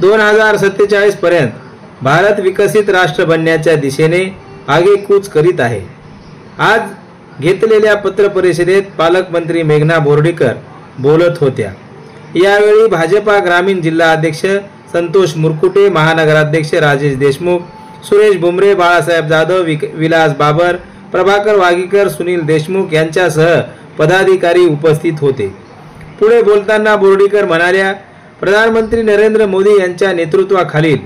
2047 पर्यंत भारत विकसित राष्ट्र बनण्याच्या दिशेने आगेकूच करीत आहे। आज घेतलेल्या पत्रपरिषदेत पालकमंत्री मेघना बोर्डीकर बोलत होत्या। यावेळी भाजपा ग्रामीण जिल्हा अध्यक्ष संतोष मुरकुटे, महानगराध्यक्ष राजेश देशमुख, सुरेश बुमरे, बाळासाहेब जाधव, विलास बाबर, प्रभाकर वागीकर, सुनील देशमुख यांच्यासह पदाधिकारी उपस्थित होते। पुढे बोलताना बोर्डीकर म्हणाल्या, प्रधानमंत्री नरेंद्र मोदी यांच्या नेतृत्वाखालील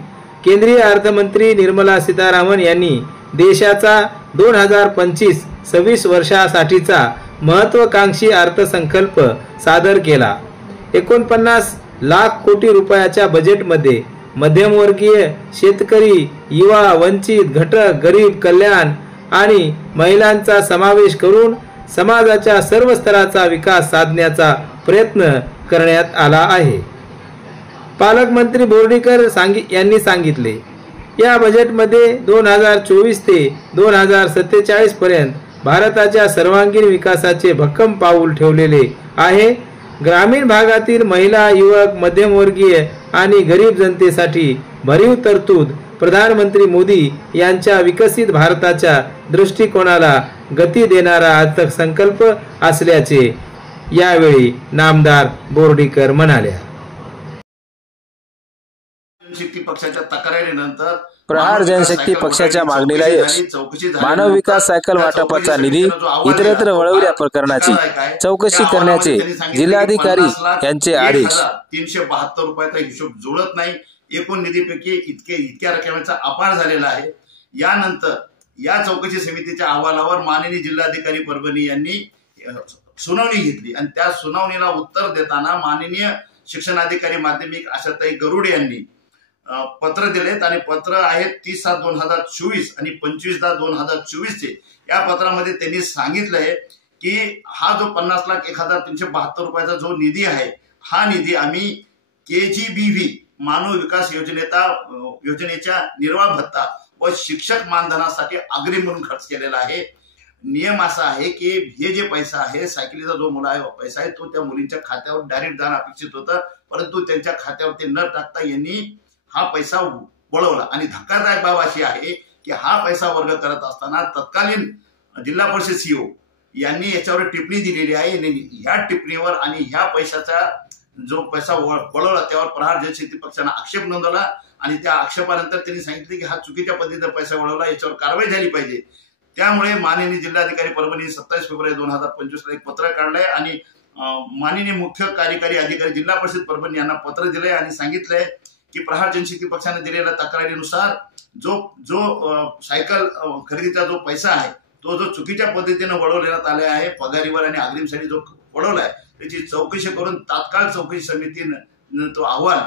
केंद्रीय अर्थमंत्री निर्मला सीतारामन यांनी देशाचा 2025-26 वर्षासाठीचा महत्त्वाकांक्षी अर्थसंकल्प सादर केला। 49 लाख कोटी रुपयाच्या बजेटमध्ये मध्यमवर्गीय, शेतकरी, युवा, वंचित घटक, गरीब कल्याण आणि महिलांचा समावेश करून समाजाच्या सर्व स्तराचा विकास साधण्याचा प्रयत्न करण्यात आला आहे। पालकमंत्री बोर्डीकर यांनी सांगितले, या बजेटमध्ये 2024 ते 2047 पर्यंत भारताच्या सर्वांगीण विकासाचे भक्कम पाऊल ठेवलेले आहे। ग्रामीण भागातील महिला, युवक, मध्यमवर्गीय आणि गरीब जनतेसाठी भरीव तरतूद प्रधानमंत्री मोदी यांच्या विकसित भारताच्या दृष्टिकोनाला गती देणारा अर्थसंकल्प असल्याचे यावेळी नामदार बोर्डीकर म्हणाल्या। जनशक्ती पक्षाच्या तक्रारीनंतर प्रहार जनशक्ती पक्षाच्या मागणीला यश, मानव विकास सायकल वाटपाचा निधी इतरत्र वळवल्या प्रकरणाची चौकशी करण्याचे जिल्हाधिकारी यांचे आदेश। 372 रुपयाचा हिशोब जुळत नाही। एकूण निधीपैकी इतक्या रकमेचा अपार झालेला आहे। यानंतर या चौकशी समितीच्या अहवालावर माननीय जिल्हाधिकारी परभणी यांनी सुनावणी घेतली आणि त्या सुनावणीला उत्तर देताना माननीय शिक्षणाधिकारी माध्यमिक आशाताई गरुडे यांनी पत्र दिलेत आणि पत्र आहेत 30/7/2024 आणि 25/10/2024 चे। या पत्रामध्ये त्यांनी सांगितलंय की हा जो 50,01,372 रुपयाचा जो निधी आहे, हा निधी आम्ही KGBV मानव विकास योजनेच्या निर्वाह भत्ता व शिक्षक मानधनासाठी अग्रिम म्हणून खर्च केलेला आहे। नियम असा आहे की हे जे पैसा आहे, सायकलीचा जो पैसा आहे, तो त्या मुलींच्या खात्यावर डायरेक्ट जाणं अपेक्षित होतं, परंतु त्यांच्या खात्यावरती न टाकता यांनी हा पैसा वळवला। आणि धक्कादायक बाब अशी आहे की हा पैसा वर्ग करत असताना तत्कालीन जिल्हा परिषद CEO यांनी याच्यावर टिप्पणी दिलेली आहे। ह्या टिप्पणीवर आणि ह्या पैशाचा जो पैसा वळवला त्यावर प्रहार जनशक्ती पक्षाने आक्षेप नोंदवला आणि त्या आक्षेपानंतर त्यांनी सांगितले की हा चुकीच्या पद्धतीने पैसा वळवला, याच्यावर कारवाई झाली पाहिजे। त्यामुळे माननीय जिल्हाधिकारी परभणी 27 फेब्रुवारी 2025 ला एक पत्र काढलंय आणि माननीय मुख्य कार्यकारी अधिकारी जिल्हा परिषद परभणी यांना पत्र दिलंय आणि सांगितलंय की प्रहार जनशक्ती पक्षाने दिलेल्या तक्रारीनुसार जो सायकल खरेदीचा जो पैसा आहे, तो जो चुकीच्या पद्धतीने वळवण्यात आला आहे, पगारीवर आणि अग्रिमसाठी जो वळवला आहे, त्याची चौकशी करून तात्काळ चौकशी समितीने तो अहवाल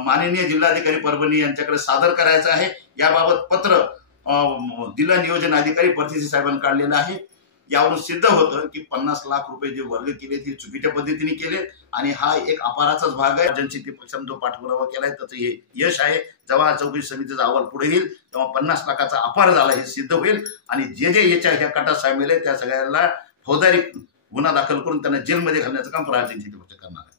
माननीय जिल्हाधिकारी परभणी यांच्याकडे सादर करायचा आहे। याबाबत पत्र जिल्हा नियोजन अधिकारी परदेशी साहेबांनी काढलेलं आहे। यावरून सिद्ध होतं की 50 लाख रुपये जे वर्ग केले ते चुकीच्या पद्धतीने केले आणि हा एक अपराधाचाच भाग आहे। जनशक्ती पक्षाने जो पाठपुरावा केलाय त्याचं हे यश आहे। जेव्हा चौकशी समितीचा अहवाल पुढे येईल तेव्हा 50 लाखाचा अपार झाला हे सिद्ध होईल आणि जे याच्या ह्या कटात सामील आहे त्या सगळ्यांना फौजदारी गुन्हा दाखल करून त्यांना जेलमध्ये घालण्याचं काम प्रहार जनशक्ती पक्ष करणार आहे।